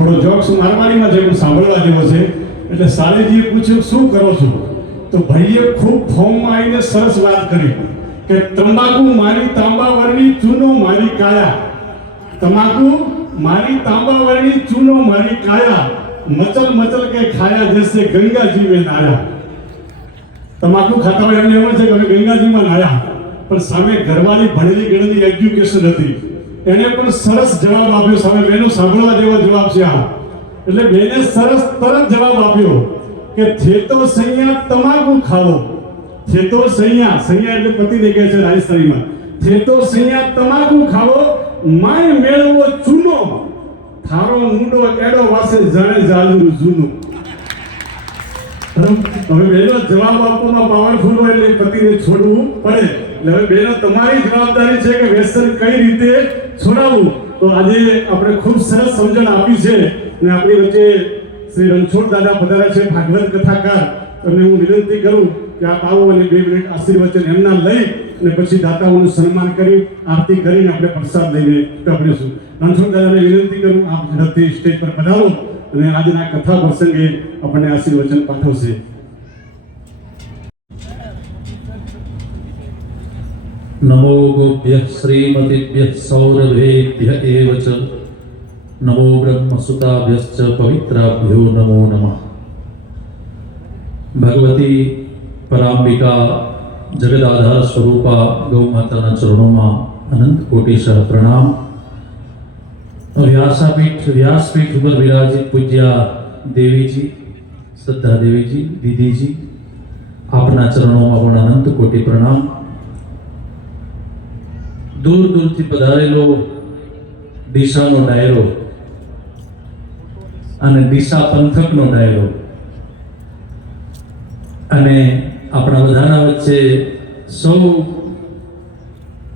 થોડો જોક્સ મારવાડીમાં જેવું સાંભળવા જેવો છે. એટલે સાળીજીએ પૂછ્યું શું કરો છો? તો ભાઈએ ખૂબ ફોર્મમાં આવીને સરસ વાત કરી કે તંબાકુ મારી તાંબાવરની ચૂનો મારી કાયા, તમાકુ મારી તાંબાવરની ચૂનો મારી કાયા, મચલ મચલ કે ખાયા જैसे ગંગાજી में નાયા. તમાકુ ખાતા હોય એમને એમ છે કે અમે ગંગાજીમાં નાયા, પણ સામે ઘરવાળી ભણેલી ગણેલી એજ્યુકેશન હતી, એને પણ સરસ જવાબ આપ્યો. સામે બેનો સાંભળવા જેવો જવાબ છે આ. એટલે બેને સરસ તરત જવાબ આપ્યો કે થેતો સૈયા તમાકુ ખાવો, થેતો સૈયા, સૈયા એટલે પતિને કહે છે રાજસ્થાનીમાં, થેતો સૈયા તમાકુ ખાવો, માય મેળવો ચૂનો, થારો મુંડો એડો વાસે જાણે જાજુ જૂનું. હવે બેનો જવાબ આપવામાં પાવરફુલ હોય એટલે પતિને છોડવું પડે. એટલે હવે બેનો તમારી જવાબદારી છે કે વ્યસન કઈ રીતે છોડાવવું. તો આજે આપણે ખૂબ સરસ સમજણ આપી છે અને આપણી વચ્ચે શ્રી રણછોડ દાદા પધાર્યા છે, ભાગવત કથાકાર. અને હું વિનંતી કરું કે આપ આવો અને 2 મિનિટ આશીર્વચન એમના લઈ અને પછી દાતાઓનું સન્માન કરી આરતી કરીને આપણે પ્રસાદ લઈને કપડીશું. રણછોડ દાદાને વિનંતી કરું આપ ઝડપથી સ્ટેજ પર પધારો અને આજના કથા પ્રસંગે આપણને આશીર્વચન પાઠવશે. નમો ગોભ્યઃ શ્રીમતીભ્યઃ સૌરભેભ્ય એવ ચ નમો બ્રહ્મસુતાભ્યશ્ચ પવિત્રાભ્યો નમો નમઃ. ભગવતી પરાંબિકા જગદાધાર સ્વરૂપા ગૌ માતાના ચરણોમાં અનંત કોટીશઃ પ્રણામ. વ્યાસપીઠ ઉપર વિરાજિત પૂજ્યા દેવીજી, શ્રદ્ધા દેવીજી, દીદીજી, આપના ચરણોમાં પણ અનંત કોટી પ્રણામ. દૂર દૂરથી પધારેલો દિશાનો ડાયરો અને દિશા પંથકનો ડાયરો અને આપણા બધાના વચ્ચે સૌ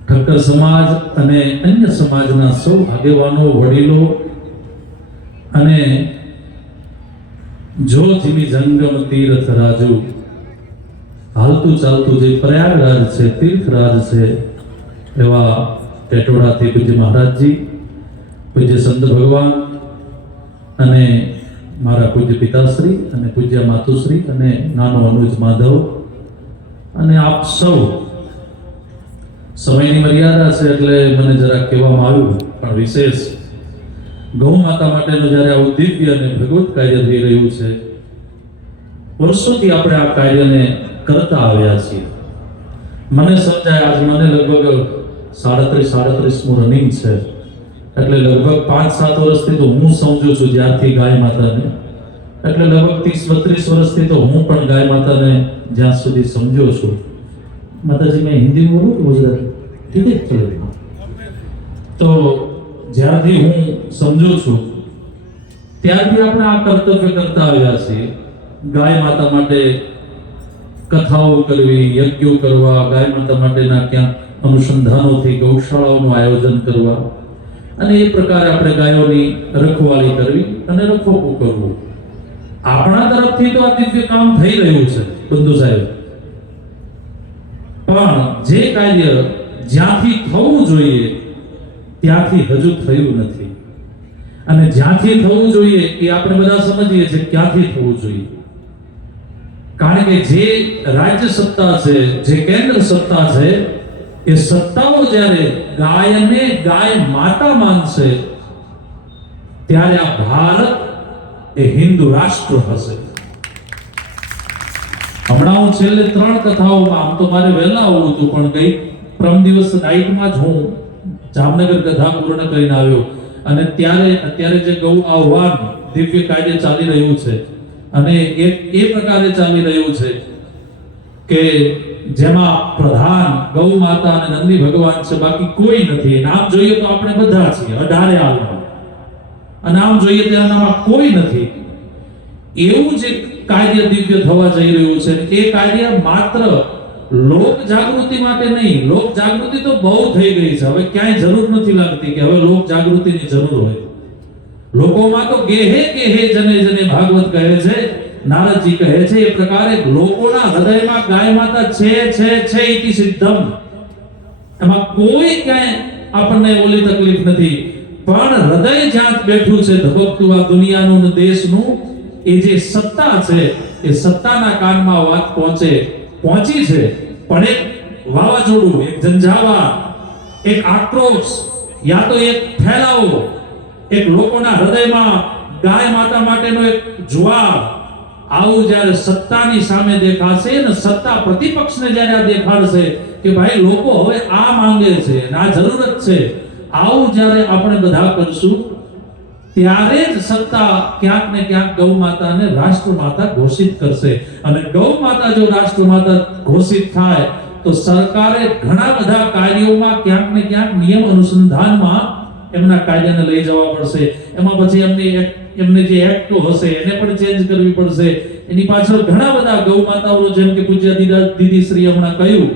ઠક્કર સમાજ અને અન્ય સમાજના સૌ આગેવાનો, વડીલો અને જો જીવી જંગમ તીર્થ રાજુ, હાલતું ચાલતું જે પ્રયાગરાજ છે, તીર્થરાજ છે, એવા ટેટોડાથી પૂજ્ય મહારાજજી, પૂજ્ય સંત ભગવાન અને મારા પૂજ્ય પિતાશ્રી અને પૂજ્ય માતુશ્રી અને નાનો અનુજ માધવ અને આપ સૌ. સમયની મર્યાદા છે એટલે મને જરા કહેવામાં આવ્યું, પણ વિશેષ ગૌ માતા માટેનું જ્યારે આવું દિવ્ય અને ભગવત કાર્ય થઈ રહ્યું છે, વર્ષોથી આપણે આ કાર્યને કરતા આવ્યા છીએ. મને સમજાય આજ મને લગભગ 37 રનિંગ છે, એટલે લગભગ 5-7 વર્ષથી તો હું સમજુ છું જ્યારથી ગાય માતાને, એટલે લગભગ 30-32 વર્ષથી તો હું પણ ગાય માતાને જ્યાં સુધી સમજ્યો છું. માતાજી મેં હિન્દી બોલું કે ગુજરાતી? ઠીક છે, ચલો. તો જ્યારથી હું સમજુ છું ત્યારથી આપણે આ કર્તવ્ય કરતા આવ્યા છીએ. ગાય માતા માટે કથાઓ કરવી, યજ્ઞો કરવા, ગાય માતા માટેના ક્યાંક અનુસંધાનોથી ગૌશાળાઓનું આયોજન કરવા અને એ પ્રકારે આપણે ગાયોની રખવાળી કરવી અને રખોપું કરવું. આપણા તરફથી તો આ દિવ્ય કામ થઈ રહ્યું છે બંધુ સાહેબ, પણ જે કાર્ય જ્યાંથી થવું જોઈએ ત્યાંથી હજુ થયું નથી. અને જ્યાંથી થવું જોઈએ એ આપણે બધા સમજીએ છીએ ક્યાંથી થવું જોઈએ. કારણ કે જે રાજ્ય સત્તા છે, જે કેન્દ્ર સત્તા છે, એ સત્તાઓ જ્યારે ગાયને ગાય માતા માનશે ત્યારે આ ભારત એ હિન્દુ રાષ્ટ્ર હશે. હમણાં હું છેલ્લે 3 કથાઓમાં, આમ તો મારે વહેલા આવવું હતું પણ ગઈ પ્રમ દિવસ નાઈટમાં જ હું જામનગર કથા પૂર્ણ કરીને આવ્યો અને અત્યારે જે ગૌ આહ્વાન દિવ્ય કાર્ય ચાલી રહ્યું છે અને એ પ્રકારે ચાલી રહ્યું છે કે જેમાં પ્રધાન ગૌ માતા અને નંદી ભગવાન છે, બાકી કોઈ નથી. નામ જોઈએ તો આપણે બધા છીએ, 18 આલમાં, અને આમ જોઈએ તો એનામાં કોઈ નથી. એવું જે કાર્ય દિવ્ય થવા જઈ રહ્યું છે, એ કાર્ય માત્ર લોક જાગૃતિ માટે નહીં. લોક જાગૃતિ તો બહુ થઈ ગઈ છે, હવે ક્યાંય જરૂર નથી લાગતી કે હવે લોક જાગૃતિની જરૂર હોય. લોકોમાં તો ગેહે ગેહે જને જને ભાગવત કહે છે, નારદજી કહે છે, એ પ્રકારે લોકોના હૃદયમાં ગાય માતા છે ઇતિ સિદ્ધમ. એમાં કોઈ ક્યાંય આપણને ઓલી તકલીફ નથી. પણ હૃદય જ્યાં બેઠું છે ધબકતું આ દુનિયાનું ને દેશનું, એ જે સત્તા છે એ સત્તાના કાનમાં વાત પહોંચી છે, પણ એક વાવાઝોડું, એક ઝંઝાવાત, એક આક્રોશ, યા તો એક ફેલાવો, એક લોકોના હૃદયમાં ગાય માતા માટેનો એક જવાબ, આવું જ્યારે સત્તાની સામે દેખાશે ને સત્તા પ્રતિપક્ષને જ્યારે આ દેખાડશે કે ભાઈ લોકો હવે આ માંગે છે અને આ જરૂરત છે, આવું જ્યારે આપણે બધા કરશું ત્યારે જ સત્તા ક્યાંક ને ક્યાંક ગૌ માતાને રાષ્ટ્રમાતા ઘોષિત કરશે. અને ગૌ માતા જો રાષ્ટ્રમાતા ઘોષિત થાય તો સરકારે ઘણા બધા કાર્યોમાં ક્યાંક ને ક્યાંક નિયમ અનુસંધાનમાં એમના કાયદાને લઈ જવા પડશે. એમાં પછી એમને જે એક્ટો હશે એને પણ ચેન્જ કરવી પડશે. એની પાછળ ઘણા બધા ગૌ માતાઓ, જેમ કે પૂજ્ય દીદી શ્રી હમણાં કહ્યું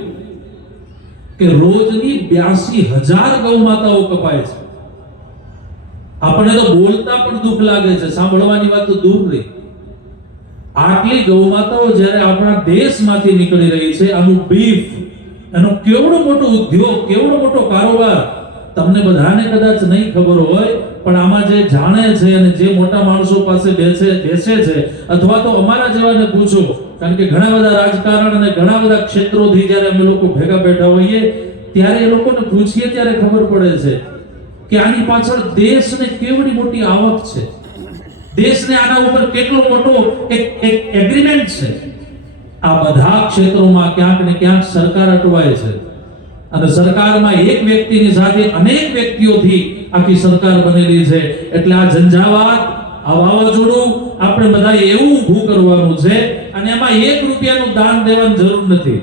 કે રોજની 82,000 ગૌ માતાઓ કપાય છે. આપણે તો બોલતા પણ દુઃખ લાગે છે, સાંભળવાની વાત તો દૂર રહી. આટલી ગૌ માતાઓ જ્યારે આપણા દેશમાંથી નીકળી રહી છે, આનું બીફ, એનો કેવડો મોટો ઉદ્યોગ, કેવડો મોટો કારોબાર તમને બધાને કદાચ નહીં ખબર હોય, પણ આમાં જે જાણે છે અને જે મોટા માણસો પાસે બેસે છે, અથવા તો અમારા જેવાને પૂછો, કારણ કે ઘણા બધા રાજકારણ અને ઘણા બધા ક્ષેત્રોથી જ્યારે અમે લોકો ભેગા બેઠા હોઈએ ત્યારે એ લોકોને પૂછીએ ત્યારે ખબર પડે છે કે આની પાછળ દેશને કેવડી મોટી આવક છે, દેશને આના ઉપર કેટલો મોટો એક એગ્રીમેન્ટ છે. આ બધા ક્ષેત્રોમાં ક્યાંક ને ક્યાંક સરકાર અટવાય છે, અને સરકારમાં એક વ્યક્તિની સાથે અનેક વ્યક્તિઓથી આખી સરકાર બનેલી છે. એટલે આ ઝંઝાવાત, આ વાવાઝોડું આપણે બધા એવું ઊભું કરવાનું છે, અને એમાં 1 રૂપિયાનું દાન દેવાની જરૂર નથી.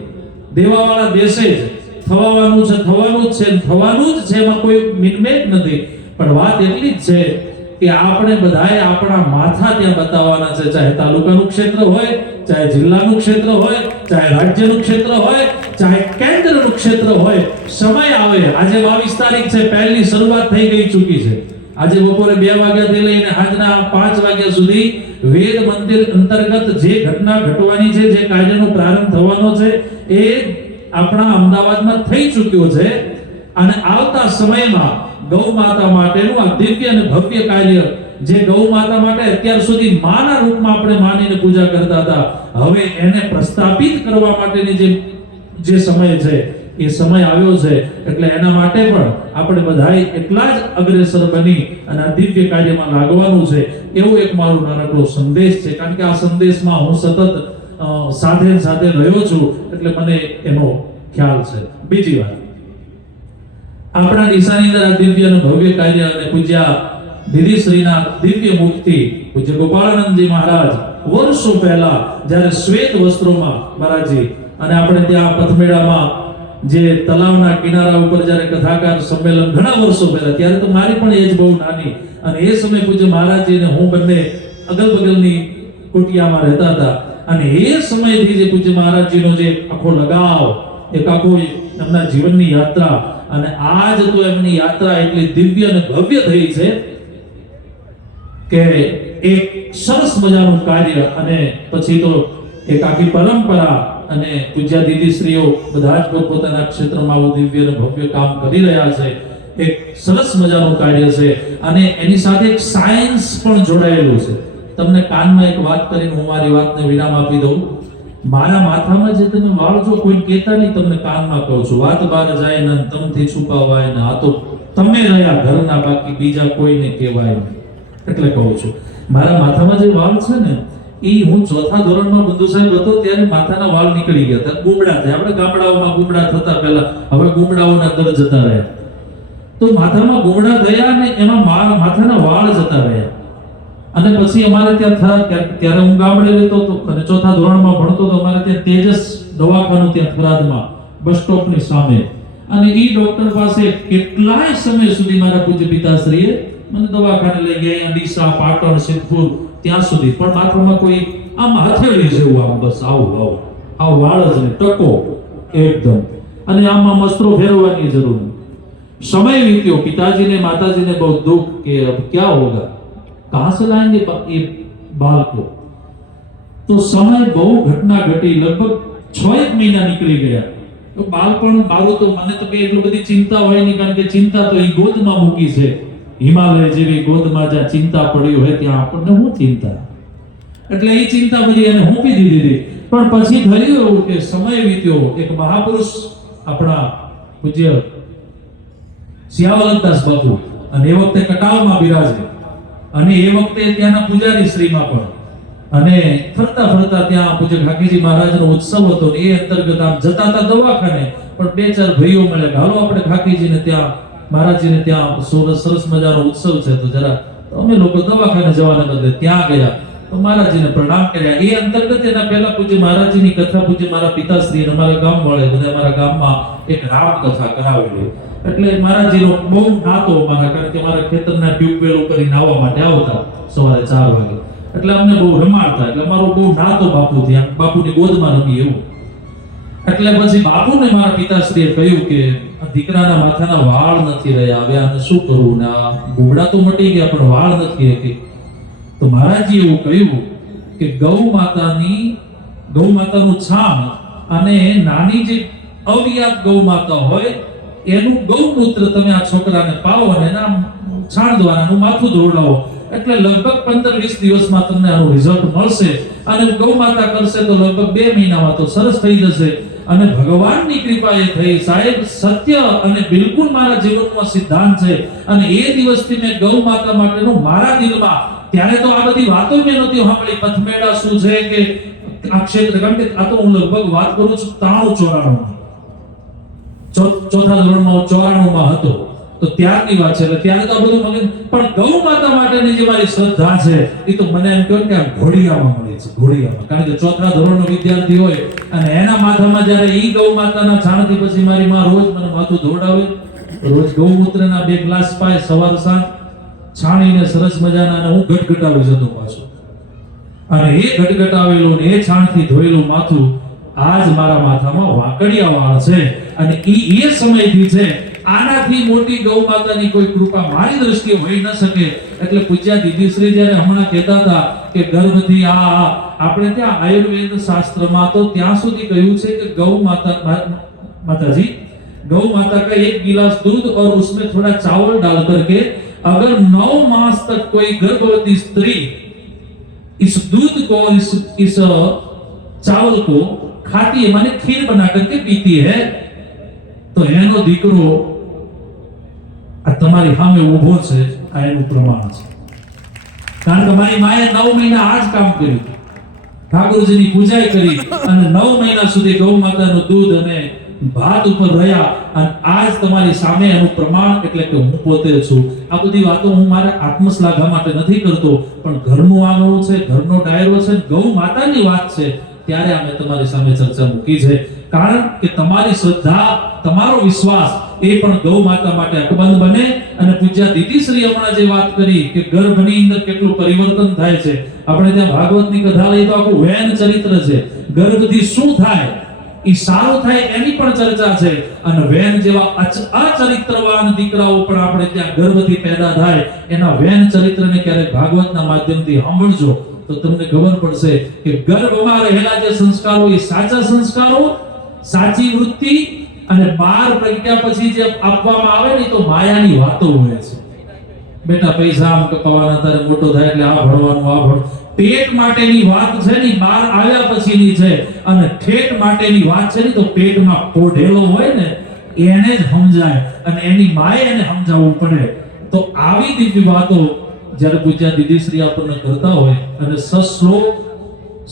દેવાવાળા દેશે જ, થવાનું છે, થવાનું જ છે, થવાનું જ છે, એમાં કોઈ મિનમેક નથી. પણ વાત એટલી જ છે કે આપણે બધાએ આપણા માથા ત્યાં બતાવવાના છે, ચાહે તાલુકાનું ક્ષેત્ર હોય, ચાહે જિલ્લાનું ક્ષેત્ર હોય, ચાહે રાજ્યનું ક્ષેત્ર હોય, ચાહે કેન્દ્રનું ક્ષેત્ર હોય. સમય આવે, આજે 22 તારીખ છે, પહેલની શરૂઆત થઈ ગઈ ચૂકી છે. આજે બપોરે 2 વાગ્યાથી લઈને આજના 5 વાગ્યા સુધી વેદ મંદિર અંતર્ગત જે ઘટના ઘટવાની છે, જે કાયદાનો પ્રારંભ થવાનો છે, એ આપણા અમદાવાદમાં થઈ ચૂક્યો છે. અને આવતા સમયમાં ગૌ માતા માટેનું આ દિવ્ય અને ભવ્ય કાર્ય, જે ગૌ માતા માટે અત્યાર સુધી માના રૂપમાં આપણે માનીને પૂજા કરતા હતા, હવે એને પ્રસ્થાપિત કરવા માટેની જે સમય છે, એ સમય આવ્યો છે. એટલે એના માટે પણ આપણે બધાએ એટલા જ અગ્રેસર બની અને આ દિવ્ય કાર્યમાં લાગવાનું છે, એવો એક મારો નાનકડો સંદેશ છે. કારણ કે આ સંદેશમાં હું સતત સાથે રહ્યો છું, એટલે મને એનો ખ્યાલ છે. બીજી વાત, આપણા દિશાની અંદર આ દિવ્ય અને ભવ્ય કાર્ય અને પૂજ્ય દીદી શ્રીના દિવ્ય મુક્તિ પૂજ્ય ગોપાળાનંદજી મહારાજ વર્ષો પહેલા જ્યારે શ્વેત વસ્ત્રોમાં મહારાજજી, અને આપણે ત્યાં પથમેડામાં જે તલાવના કિનારા ઉપર જ્યારે કથાકાર સંમેલન ઘણા વર્ષો પહેલા, ત્યારે તો મારી પણ એજ બહુ નાની, અને એ સમય પૂજ્ય મહારાજજી અને હું બંને અગલ બગલની કુટિયામાં રહેતા હતા. અને એ સમયથી જે પૂજ્ય મહારાજજીનો જે આખો લગાવ, એક આખો એમના જીવનની યાત્રા, અને આજ તો એમની યાત્રા એટલી દિવ્ય અને ભવ્ય થઈ છે કે એક સરસ મજાનું કાર્ય, અને પછી તો એક આખી પરંપરા, અને પૂજ્ય દીદી શ્રીઓ બધા જ પોતાના ક્ષેત્રમાં આવું દિવ્ય અને ભવ્ય કામ કરી રહ્યા છે. એક સરસ મજાનું કાર્ય છે, અને એની સાથે એક સાયન્સ પણ જોડાયેલું છે. તમને કાનમાં એક વાત કરીને હું મારી વાતને વિરામ આપી દઉં. મારા માથામાં જે તમે વાળ જો કોઈ કહેતા નહીં, તમને કાનમાં કહું છું, વાત બહાર જાય ને તમથી છુપાવાય ને, આ તો તમે રહ્યા ઘરના, બાકી બીજા કોઈને કહેવાય નહીં. એટલે કહું છું, મારા માથામાં જે વાળ છે ને, એ હું 4થા ધોરણમાં બંધુ સાહેબ હતો ત્યારે માથાના વાળ નીકળી ગયા હતા, ગુમડા થયા. આપણે ગામડાઓમાં ગુમડા થતા પહેલા, હવે ગુમડાઓના દર જતા રહ્યા. તો માથામાં ગુમડા થયા અને એમાં માથાના વાળ જતા રહ્યા. અને પછી અમારે ત્યાં ત્યારે હું ગામડે રહેતો હતો અને 4થા ધોરણમાં ભણતો હતો. અમારે ત્યાં તેજસ દવાખાનું ત્યાં થરાદમાં બસ સ્ટોપની સામે, અને ઈ ડોક્ટર પાસે કેટલાય સમય સુધી મારા પૂજ્ય પિતાશ્રીએ મને દવાખાને લઈ ગયા, ડીસા, પાટણ, સિદ્ધપુર, ત્યાં સુધી. પણ માથામાં કોઈ આમ હથેળી જેવું, આમ બસ આવું વાળ જ ને ટકો એકદમ, અને આમાં મસ્ત્રો ફેરવવાની જરૂર. સમય વીત્યો, પિતાજીને માતાજીને બહુ દુઃખ કે अब क्या होगा, कहां से लाएंगे ये बाल को. तो समय બહુ ઘટના ઘટી, લગભગ 6 મહિના નીકળી ગયા. તો બાળપણ મારું તો, મને તો કઈ એટલી બધી ચિંતા હોય નહીં, કારણ કે ચિંતા તો એ ગોદમાં મૂકી છે. હિમાલય જેવી ગોદમાં જ્યાં ચિંતા પડી હોય ત્યાં આપણને શું ચિંતા? એટલે એ ચિંતા બધી એને હોંપી દીધી. પણ પછી થયું એવું કે સમય વીત્યો. એક મહાપુરુષ આપણા પૂજ્ય સિયાવલદાસ બાપુ, અને એ વખતે કટાવમાં બિરાજે, અને એ વખતે ત્યાંના પૂજારી શ્રીમાં પણ, અને ફરતા ફરતા ત્યાં પૂજ્ય ઠાકીજી મહારાજનો ઉત્સવ હતો. એ અંતર્ગત આમ જતા હતા દવાખાને, પણ બે ચાર ભાઈઓ મળે કે હાલો આપણે ઠાકીજીને ત્યાં મહારાજજીને ત્યાં સરસ મજાનો ઉત્સવ છે, તો જરા અમે લોકો દવાખાને જવાને બદલે ત્યાં ગયા, તો મહારાજજીને પ્રણામ કર્યા. એ અંતર્ગત એના પહેલા પૂજ્ય મહારાજજીની કથા પૂજ્ય મારા પિતાશ્રી અને અમારા ગામ વાળે બધા અમારા ગામમાં એક રામ કથા કરાવેલી. એટલે મહારાજજીનો બહુ નાતો અમારા, કારણ કે મારા ખેતરના ટ્યુબવેલ ઉપર નાહવા માટે આવતા સવારે 4 વાગે, એટલે અમને બહુ રમાડતા. એટલે અમારો બહુ નાતો બાપુ ત્યાં, બાપુની ગોદમાં રમી એવું. એટલે પછી બાપુને મારા પિતાશ્રીએ કહ્યું કે દીકરાના માથાના વાળ નથી રહ્યા, હવે આને શું કરવું? ને આ ગુમડા તો મટી ગયા પણ વાળ નથી હતી. તો મહારાજજી એવું કહ્યું કે ગૌ માતાનું છાણ અને નાની જે અવિયાત ગૌ માતા હોય એનું ગૌમૂત્ર તમે આ છોકરાને પાવો અને એના છાણ દ્વારા માથું ધોવડાવો, એટલે લગભગ 15-20 દિવસમાં તમને આનું રિઝલ્ટ મળશે. અને ગૌ માતા કરશે તો લગભગ 2 મહિનામાં તો સરસ થઈ જશે. અને ભગવાનની કૃપા એ થઈ સાહેબ, સત્ય અને બિલકુલ મારા જીવનમાં સિદ્ધાંત છે. અને એ દિવસથી મેં ગૌ માતા માટેનું મારા દિલમાં, ત્યારે તો આ બધી વાતો મેં નહોતી સાંભળી, પથમેડા શું છે કે આ ક્ષેત્ર, કારણ કે આ તો હું લગભગ વાત કરું છું 93-94 ચોથા ધોરણમાં 94માં હતો, તો ત્યારની વાત છે. એટલે ત્યારે તો આ બધું મને, પણ ગૌ માતા માટેની જે મારી શ્રદ્ધા છે એ તો મને એમ કહ્યું કે આ ઘોડિયામાં મળી છે, ઘોડિયામાં. કારણ કે ચોથા ધોરણનો વિદ્યાર્થી હોય અને એના માથામાં જ્યારે ઈ ગૌ માતાના છાણથી પછી મારી માં રોજ મને માથું ધોવડાવે, રોજ ગૌમૂત્રના 2 ગ્લાસ પાય સવાર સાંજ છાણીને સરસ મજાના, અને હું ગટગટાવી જતો પાછો. અને એ ગટગટાવેલું ને એ છાણથી ધોયેલું માથું આજ મારા માથામાં વાંકડિયા વાળ છે. અને એ સમયથી છે. આનાથી મોટી ગૌ માતાની કોઈ કૃપા મારી દ્રષ્ટિએ હોઈ ન શકે. એટલે પૂજ્યા દીદીશ્રી જ્યારે હમણાં કહેતા હતા કે ગર્ભથી આપણે ત્યાં આયુર્વેદ શાસ્ત્રમાં તો ત્યાં સુધી કહ્યું છે કે गौ माता का 1 गिलास दूध और उसमें थोड़ा चावल डाल करके अगर 9 मास तक कोई गर्भवती स्त्री इस दूध को इस चावल को खाती है, माने खीर बना करके पीती है, तो एनो દીકરો આ તમારી સામે ઊભો છે, આ એનું પ્રમાણ છે. કારણ કે મારી માએ 9 મહિના આ જ કામ કર્યું, ઠાકોરજીની પૂજા કરી અને 9 મહિના સુધી ગૌ માતાનું દૂધ અને ભાત ઉપર રહ્યા. અને આજ તમારી સામે એનું પ્રમાણ, એટલે કે હું પોતે છું. આ બધી વાતો હું મારા આત્મશ્લાઘા માટે નથી કરતો, પણ ઘરનું આંગણું છે, ઘરનો ડાયરો છે, ગૌ માતાની વાત છે, ત્યારે અમે તમારી સામે ચર્ચા મૂકી છે. કારણ કે તમારી શ્રદ્ધા, તમારો વિશ્વાસ એ પણ ગૌ માતા માટે અકબંધ બને. અને પૂજ્યા દીદીશ્રી હમણાં જે વાત કરી કે ગર્ભની અંદર કેટલું પરિવર્તન થાય છે, આપણે ત્યાં ભાગવતની કથા લઈએ તો આખું વેન ચરિત્ર છે. ગર્ભથી શું થાય, એ સારું થાય એની પણ ચર્ચા છે. અને વેન જેવા અચરિત્રવાન દીકરાઓ પણ આપણે ત્યાં ગર્ભથી પેદા થાય, એના વેન ચરિત્રને ક્યારેક ભાગવતના માધ્યમથી સાંભળજો તો તમને ખબર પડશે કે ગર્ભમાં રહેલા જે સંસ્કારો એ સાચા સંસ્કારો, સાચી વૃત્તિ, અને 12 પ્રજ્ઞા પછી જે આપવામાં આવે ને તો માયાની વાતો હોય છે. બેટા પૈસા આમ કપાવાના, તારે મોટો થાય એટલે આ ભણવાનું, આ ભણ, પેટ માટેની વાત છે ને 12 આવ્યા પછીની છે. અને ઠેઠ માટેની વાત છે ને તો પેટમાં પોઢેલો હોય ને એને જ સમજાય, અને એની માએ એને સમજાવવું પડે. તો આવી દિવ્ય વાતો જ્યારે પૂજ્યા દીદીશ્રી આપણને કરતા હોય અને સશ્લોક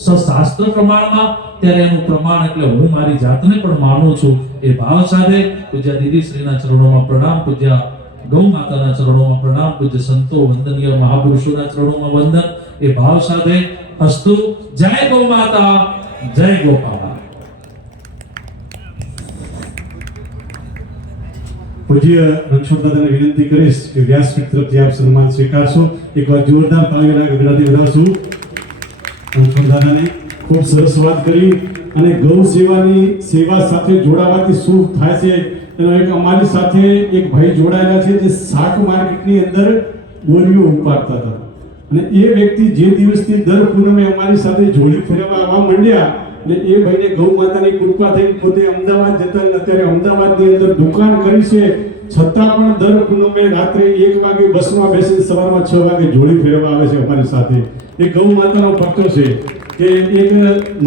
સશાસ્ત્ર પ્રમાણમાં, ત્યારે એનું પ્રમાણ એટલે હું મારી જાતને પણ માનું છું. એ ભાવ સાથે પૂજ્યા દીદીશ્રીના ચરણોમાં પ્રણામ, પૂજ્યા ગૌ માતાના ચરણોમાં પ્રણામ, પૂજ્ય સંતો વંદનીય મહાપુરુષોના ચરણોમાં વંદન. એ ભાવ સાથે અસ્તુ. જય ગૌ માતા, જય ગોપાલ. પૂજ્ય રણછોડદાદાને વિનંતી કરીશ કે વ્યાસપીઠ તરફથી આપ સન્માન સ્વીકારશો. એકવાર જોરદાર તાળીઓના ગગડાથી વધાવશું રણછોડદાદાને. ખૂબ સરસ વાત કરી. અને ગૌ સેવાની સેવા સાથે જોડાવાથી શું થાય છે એનો એક અમારી સાથે એક ભાઈ જોડાયેલા છે જે શાક માર્કેટની અંદર બોરીઓ ઉપાડતા હતા. અને એ વ્યક્તિ જે દિવસથી દર પૂનમે અમારી સાથે જોડી ફેરવવા આવવા માંડ્યા, અને એ ભાઈને ગૌ માતાની કૃપા થઈ પોતે અમદાવાદ જતા, અત્યારે અમદાવાદની અંદર દુકાન કરી છે. છતાં પણ દર પૂનમે રાત્રે 1 વાગે બસમાં બેસીને સવારમાં 6 વાગે જોડી ફેરવવા આવે છે અમારી સાથે. એ ગૌ માતાનો ભક્તો છે કે એક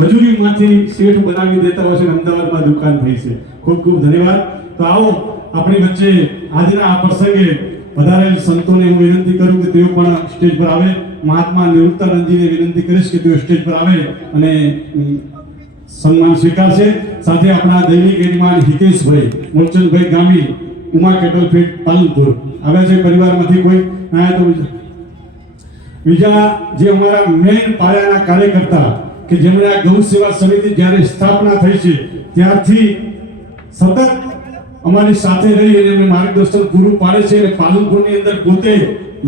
મજૂરીમાંથી શેઠ બનાવી દેતા હોય છે અને અમદાવાદમાં દુકાન થઈ છે. ખૂબ ખૂબ ધન્યવાદ. તો આવો આપણી વચ્ચે આજના આ પ્રસંગે વધારેલ સંતોને હું વિનંતી કરું કે તેઓ પણ સ્ટેજ પર આવે. મહાત્મા નિવૃત્તાનંદજીને વિનંતી કરીશ કે તેઓ સ્ટેજ પર આવે અને સન્માન સ્વીકારશે. સાથે આપણા દૈનિક યજમાન હિતેશભાઈ મૂળચંદભાઈ ગામી ઉમા કેટલ ફીટ પાલનપુર આવ્યા છે. પરિવારમાંથી કોઈ ના તો બીજા જે અમારા મેઇન પાયાના કાર્યકર્તા કે જેમણે આ ગૌ સેવા સમિતિ જ્યારે સ્થાપના થઈ છે ત્યારથી સતત અમારી સાથે રહી અને એમને માર્ગદર્શન પૂરું પાડે છે. અને પાલનપુરની અંદર પોતે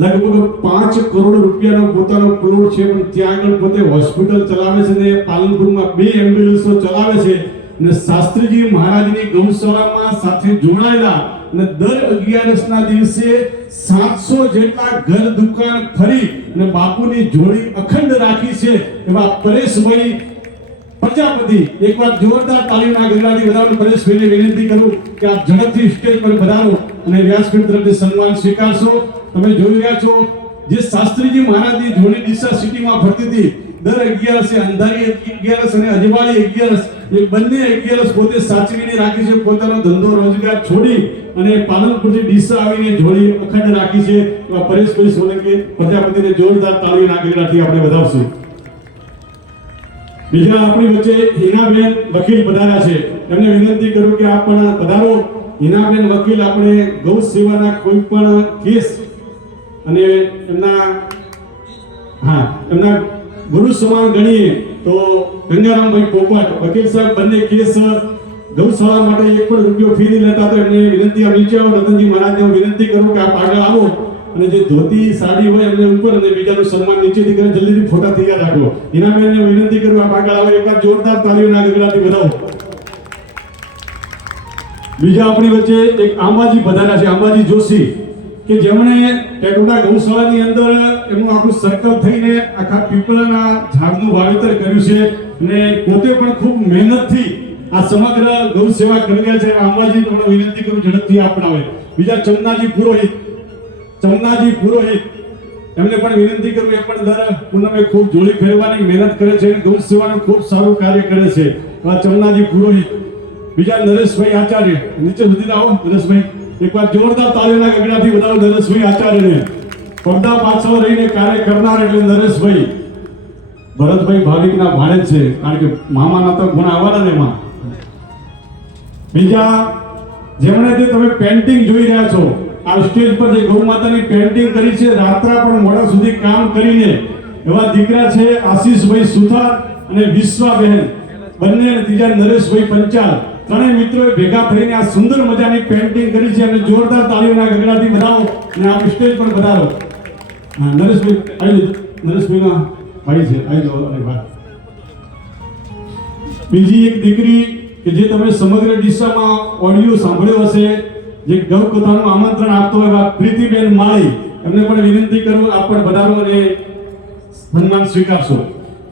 લગભગ 5 કરોડ રૂપિયાનો પોતાનો પ્લોટ છે, પણ ત્યાં આગળ પોતે હોસ્પિટલ ચલાવે છે અને પાલનપુરમાં 2 એમ્બ્યુલન્સો ચલાવે છે. અને શાસ્ત્રીજી મહારાજની ગૌશાળામાં સાથે જોડાયેલા અને દર 11ના દિવસે 700 જેટલા ઘર દુકાન ફરી અને બાપુની જોડી અખંડ રાખી છે એવા પરેશભાઈ પ્રજાપતિ. એકવાર જોરદાર તાળીના ગગડાથી વધારો. પરેશભાઈને વિનંતી કરું કે આપ ઝડપથી સ્ટેજ પર પધારો અને વ્યાસપીઠ તરફથી સન્માન સ્વીકારશો. તમે જોઈ રહ્યા છો જે શાસ્ત્રીજી મહારાજની જોડી ડીસા સિટીમાં ફરતી હતી દર 11 અંધારી 11 અને અજવાળી 11 એ બંને 11 પોતે સાચવીને રાખી છે. પોતાનો ધંધો રોજગાર છોડી અને પાલનપુરથી ડીસા આવીને જોડી અખંડ રાખી છે. એવા પરેશભાઈ સોલંકી પ્રજાપતિને જોરદાર તાળીના ગગડાથી આપણે વધાવશું. બીજા આપણી વચ્ચે હિનાબેન વકીલ પધાર્યા છે. એમને વિનંતી કરું કે આપ પણ પધારો. હિનાબેન વકીલ આપણે ગૌ સેવાના કોઈ પણ કેસ અને એમના ગુરુ સમાન ગણીએ તો ગંગારામભાઈ પોપટ વકીલ સાહેબ બંને કેસ ગૌશાળા માટે 1 પણ રૂપિયો ફી નહીં લેતા. તો એમને વિનંતી આ નીચે આવો. રતનજી મહારાજને હું વિનંતી કરું કે આપ આગળ આવો અને જે ધોતી સાડી હોય એમને ઉપર અને બીજાનું સન્માન નીચેથી કરીને જલ્દીથી ફોટા તૈયાર રાખો. હિનાબેનને વિનંતી કરું આપ આગળ આવો. એકવાર જોરદાર તાળીઓના ગગડાથી વધાવો. બીજા આપણી વચ્ચે એક આંબાજી પધાર્યા છે, આંબાજી જોશી, કે જેમણે ટેટોડા ગૌશાળાની અંદર એમનું આખું સર્કલ થઈને આખા પીપળાના ઝાડનું વાવેતર કર્યું છે અને પોતે પણ ખૂબ મહેનતથી આ સમગ્ર ગૌ સેવા કરી રહ્યા છે. આંબાજી તમને વિનંતી કરું ઝડપથી આપણાવે. બીજા ચમનાજી પુરોહિત એમને પણ વિનંતી કરું. એ પણ દર પૂનમે ખૂબ જોડી ફેરવાની મહેનત કરે છે અને ગૌ સેવાનું ખૂબ સારું કાર્ય કરે છે. આ ચમનાજી પુરોહિત. બીજા નરેશભાઈ આચાર્ય, નીચે સુધી આવો નરેશભાઈ. એકવાર જોરદાર તાળીઓના ગગડાથી વધારો નરેશભાઈ આચાર્યને. પડદા પાછળ રહીને કાર્ય કરનાર એટલે નરેશભાઈ. ભરતભાઈ ભાવિકના ભાણે છે, કારણ કે મામાના તો ગુણ આવવાના ને એમાં. બીજા જેમણે જે તમે પેન્ટિંગ જોઈ રહ્યા છો આ સ્ટેજ પર જે ગૌ માતાની પેન્ટિંગ કરી છે, રાત્રા પણ મોડા સુધી કામ કરીને એવા દીકરા છે આશીષભાઈ સુથાર અને વિશ્વાબેન બંને, અને ત્રીજા નરેશભાઈ પંચાલ. ત્રણેય મિત્રોએ ભેગા થઈને આ સુંદર મજાની પેન્ટિંગ કરી છે અને જોરદાર તાળીઓના ગગડાથી વધાવો અને આપ સ્ટેજ પર વધારો. નરેશભાઈ આવી, નરેશભાઈના ભાઈ છે, આવી જાઓ. અને ભાઈ બીજી એક દીકરી કે જે તમે સમગ્ર ડીસામાં ઓડિયો સાંભળ્યો હશે, જે ગૌ કથાનું આમંત્રણ આપતો હોય પ્રીતિબેન માળી, એમને પણ વિનંતી કરું આપ પણ વધારો અને સન્માન સ્વીકારશો.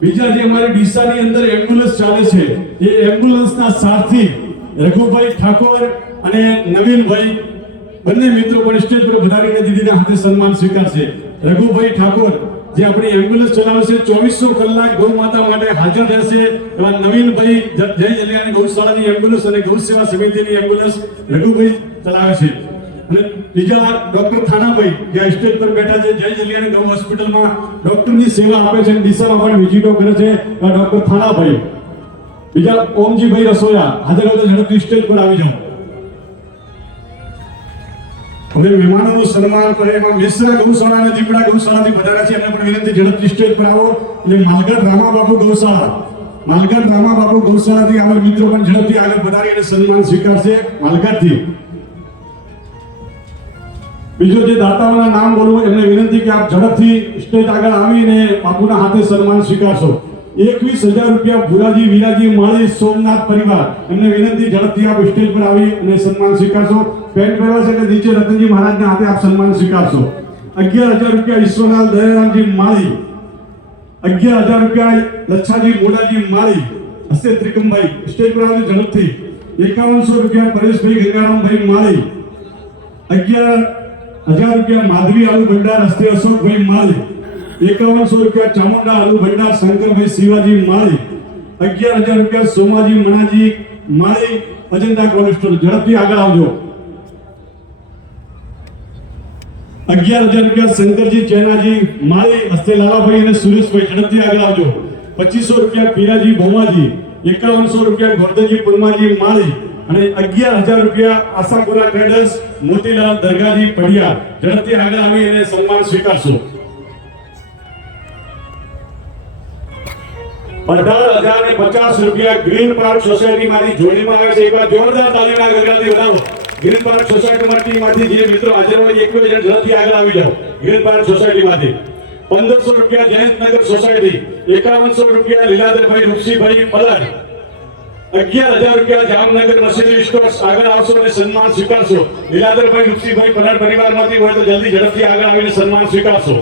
બીજા જે અમારી ડીસાની અંદર એમ્બ્યુલન્સ ચાલે છે એ એમ્બ્યુલન્સના સારથી રઘુભાઈ ઠાકોર અને નવીનભાઈ બંને મિત્રો પણ સ્ટેજ પર વધારીને દીદીના હાથે સન્માન સ્વીકારશે. રઘુભાઈ ઠાકોર જે આપણી એમ્બ્યુલન્સ ચલાવે છે, 2400 કલાક ગૌ માતા માટે હાજર રહેશે. એવા નવીનભાઈ જય જલિયાની ગૌશાળાની એમ્બ્યુલન્સ અને ગૌ સેવા સમિતિની એમ્બ્યુલન્સ રઘુભાઈ ચલાવે છે. અને બીજા ડોક્ટર થાનાભાઈ જે સ્ટેજ પર બેઠા છે, જય જલિયાની ગૌ હોસ્પિટલમાં ડોક્ટરની સેવા આપે છે, ડીસામાં પણ વિઝિટો કરે છે, ડોક્ટર થાનાભાઈ. બીજા ઓમજીભાઈ રસોયા હાજર હોય તો ઝડપથી સ્ટેજ પર આવી જાઓ. હવે મહેમાનોનું સન્માન કરે એમાં મિશ્રા ગૌશાળા અને દીપડા ગૌશાળાથી પધાર્યા છે, એમને પણ વિનંતી ઝડપથી સ્ટેજ પર આવો. એટલે માલગઢ રામાબાપુ ગૌશાળાથી અમારા મિત્રો પણ ઝડપથી આગળ પધારી અને સન્માન સ્વીકારશે માલગઢથી. બીજો જે દાતાઓના નામ બોલવું એમને વિનંતી કે આપ ઝડપથી સ્ટેજ આગળ આવીને બાપુના હાથે સન્માન સ્વીકારશો. 21,000 રૂપિયા ભુરાજી વીરાજી માળી સોમનાથ પરિવાર, એમને વિનંતી ઝડપથી આપ સ્ટેજ પર આવી અને સન્માન સ્વીકારશો. પેન્ટ પહેરવા છે એટલે નીચે રતનજી મહારાજના હાથે આપ સન્માન સ્વીકારશો. 11,000 રૂપિયા ઈશ્વરલાલ દયારામજી માળી, 11,000 રૂપિયા લચ્છાજી મોડાજી માળી હસ્તે ત્રિકમભાઈ સ્ટેજ પર આવી ઝડપથી. 5100 રૂપિયા પરેશભાઈ ગંગારામભાઈ માળી, 11,000 રૂપિયા માધવી આલુ ભંડાર હસ્તે અશોકભાઈ માળી. 5100 રૂપિયા ચામુંડા આલુ ભંડાર શંકરભાઈ શિવાજી માળી. 11,000 રૂપિયા સોમાજી મણાજી માળી અજંતા કોલેસ્ટ્રોલ. ઝડપથી આગળ આવજો. 11,000 રૂપિયા શંકરજી ચેનાજી માળી હસ્તે લાલાભાઈ અને સુરેશભાઈ. ઝડપથી આગળ આવજો. 2500 રૂપિયા પીરાજી ભોમાજી. 5100 રૂપિયા ગોરધનજી પરમાજી માળી અને 11,000 રૂપિયા આશાપુરા ટ્રેડર્સ મોતીલાલ દરગાજી પડિયા. ઝડપથી આગળ આવી અને સન્માન સ્વીકારશો. 18,050 રૂપિયા ગ્રીન પાર્ક સોસાયટી માંથી જોડીમાં આવે છે. એકવાર જોરદાર તાલીના ગગડાથી વધાવો. ગ્રીન પાર્ક સોસાયટી માંથી જે મિત્રો હાજર હોય એક બે જણ ઝડપથી આગળ આવી જાઓ. ગ્રીન પાર્ક સોસાયટી માંથી 1500 રૂપિયા જયંતનગર સોસાયટી. 5100 રૂપિયા લીલાધરભાઈ રૂપસીભાઈ પલાડ. 11,000 રૂપિયા જામનગર મર્સિડીઝ સ્ટોર્સ. આગળ આવશો અને સન્માન સ્વીકારશો. લીલાધરભાઈ રૂપસીભાઈ પલાડ પરિવારમાંથી હોય તો જલ્દી ઝડપથી આગળ આવીને સન્માન સ્વીકારશો.